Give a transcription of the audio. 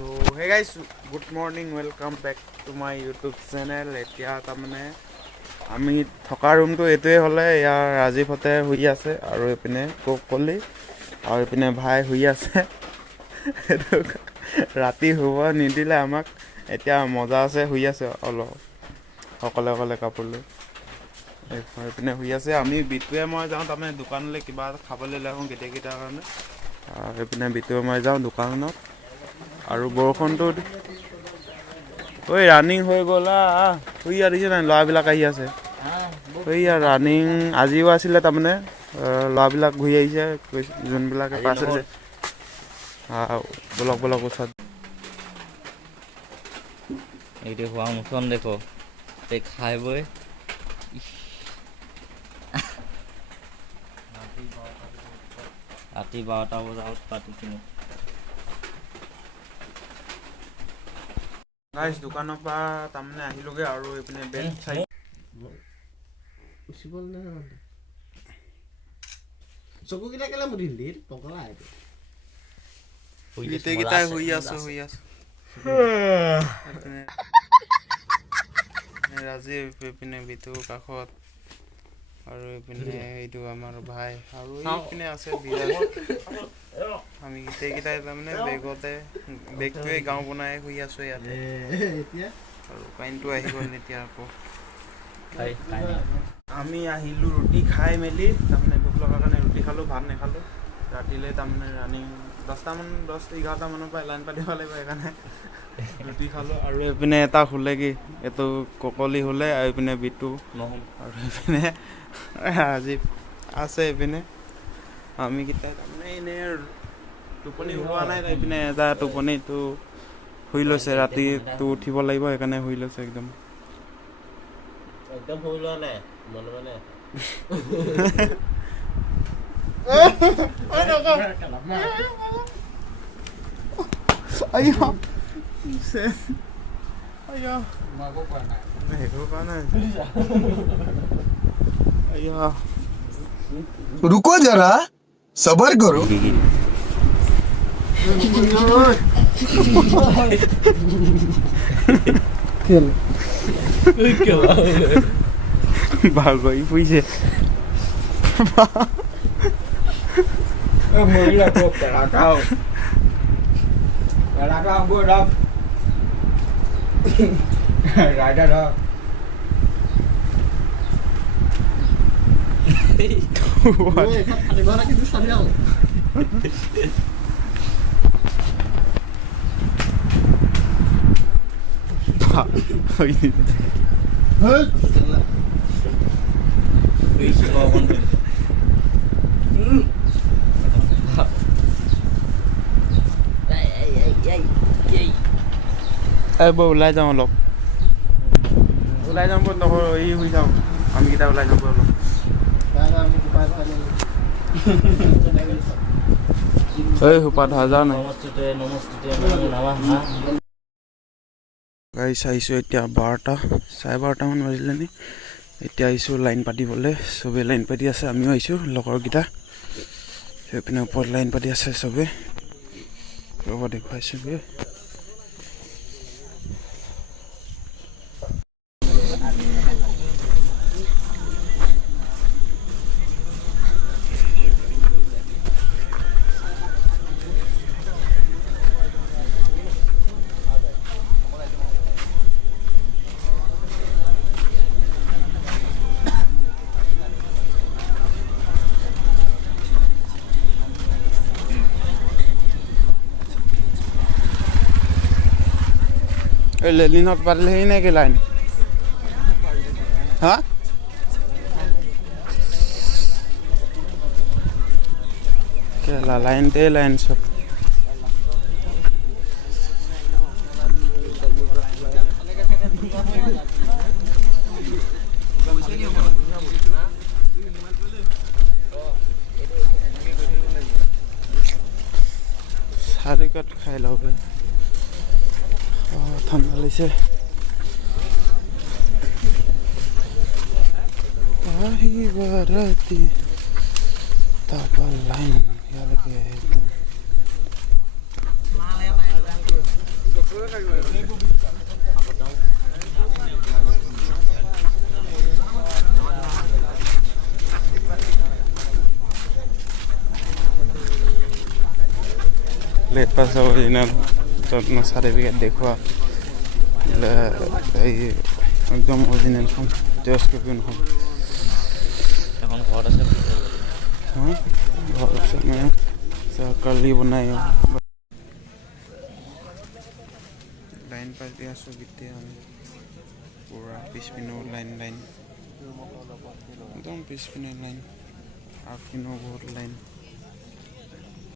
So hey guys, good morning, welcome back to my YouTube channel. এতিয়া তাৰমানে আমি থকা ৰুমটো এটোৱে হলে ইয়াৰ ৰাজীৱতে শুই আছে আৰু এপিনে কোকলি আৰু এপিনে ভাই শুই আছে ৰাতি শুব নিদিলে আমাক এতিয়া মজা আছে শুই আছে অলপ অকলে অকলে কাপোৰ লৈ এপিনে শুই আছে আমি বিটুৱে মই যাওঁ তাৰমানে দোকানলৈ কিবা খাবলৈ লাগো কেতিয়া কাৰণে এপিনে বিটুৱে মই যাওঁ দোকানত আৰু বৰষুণটো ঐ ৰানিং হৈ গ'লা শুই দিছে নাই ল'ৰাবিলাক আহি আছে এইয়া ৰানিং আজিও আছিলে তাৰমানে ল'ৰাবিলাক ঘূৰি আহিছে যোনবিলাকে পাইছে যে বলক ওচৰত এইটো হোৱা মুচন দেখো এই খাই বৈ ৰাতি 12টা বজাত পাতিছিলোঁ গাইছ দোকানৰ পৰা তাৰমানে আহিলোগে আৰু এইপিনে বেল্ট চাই চকুকেইটা কেলে মুদিলি পগলা এইটো গোটেইকেইটাই শুই আছো ৰাজীৱ এইপিনে বিটুৰ কাষত আৰু এইপিনে এইটো আমাৰ ভাই আৰু এইপিনে আছে বিৰাজ আমি গোটেইকেইটাই তাৰমানে বেগটোৱে গাঁও বনাই শুই আছো ইয়াতে আৰু কাৰেণ্টটো আহি গ'ল এতিয়া আকৌ আমি আহিলো ৰুটি খাই মেলি তাৰমানে ভোক লগাৰ কাৰণে ৰুটি খালোঁ ভাত নাখালোঁ ৰাতিলৈ তাৰমানে ৰানিং 10-11 মানৰ পৰা লাইন পাতিব লাগিব সেইকাৰণে ৰুটি খালোঁ আৰু এইপিনে এটা শুলে কি এইটো ককলি শুলে আৰু এইপিনে বিটু আৰু এইপিনে ৰাজীৱ আছে এইপিনে আমিকেইটাই তাৰমানে এনেই টোপনি হোৱা নাই এইপিনে এটা টোপনিটো শুই লৈছে ৰাতিটো উঠিব লাগিব সেইকাৰণে শুই লৈছে একদম শুই লোৱা নাই মনে মনে रुको जरा सबर करो ভাগৰি ফুৰিছে বৌ ওলাই যাওঁ অলপ ওলাই যাওঁ বৌ নকৰোঁ এই শুই যাওঁ আমি কেইটা ওলাই যাওঁ অলপ এই সোপা ধৰা নাই গাড়ী চাইছোঁ এতিয়া 12:30 মান বাজিলে নি এতিয়া আহিছোঁ লাইন পাতিবলৈ চবেই লাইন পাতি আছে আমিও আহিছোঁ লগৰকেইটা সেইপিনে ওপৰত লাইন পাতি আছে চবেই ৰ'ব দেখুৱাইছোঁগৈ লেলিনত পাতিলেহি নেকি লাইন হা কেলা লাইনতে লাইন চব চাৰিকত খাই লওঁ ঠাণ্ডা লাগিছে ৰাতি তাৰপৰা লাইন ইয়ালৈকে একদম लेट पास ओरिजिनल जत्न सर्टिफिकेट देखुआ এই একদম অৰিজিনেলখন জেৰক্স কপিখন এখন ঘৰত আছে ঘৰত আছে মানে কালি বনাই লাইন পাতি আছোঁ গোটেই আমি পূৰা পিছপিনেও লাইন একদম পিছপিনে লাইন আগপিনেও বহুত লাইন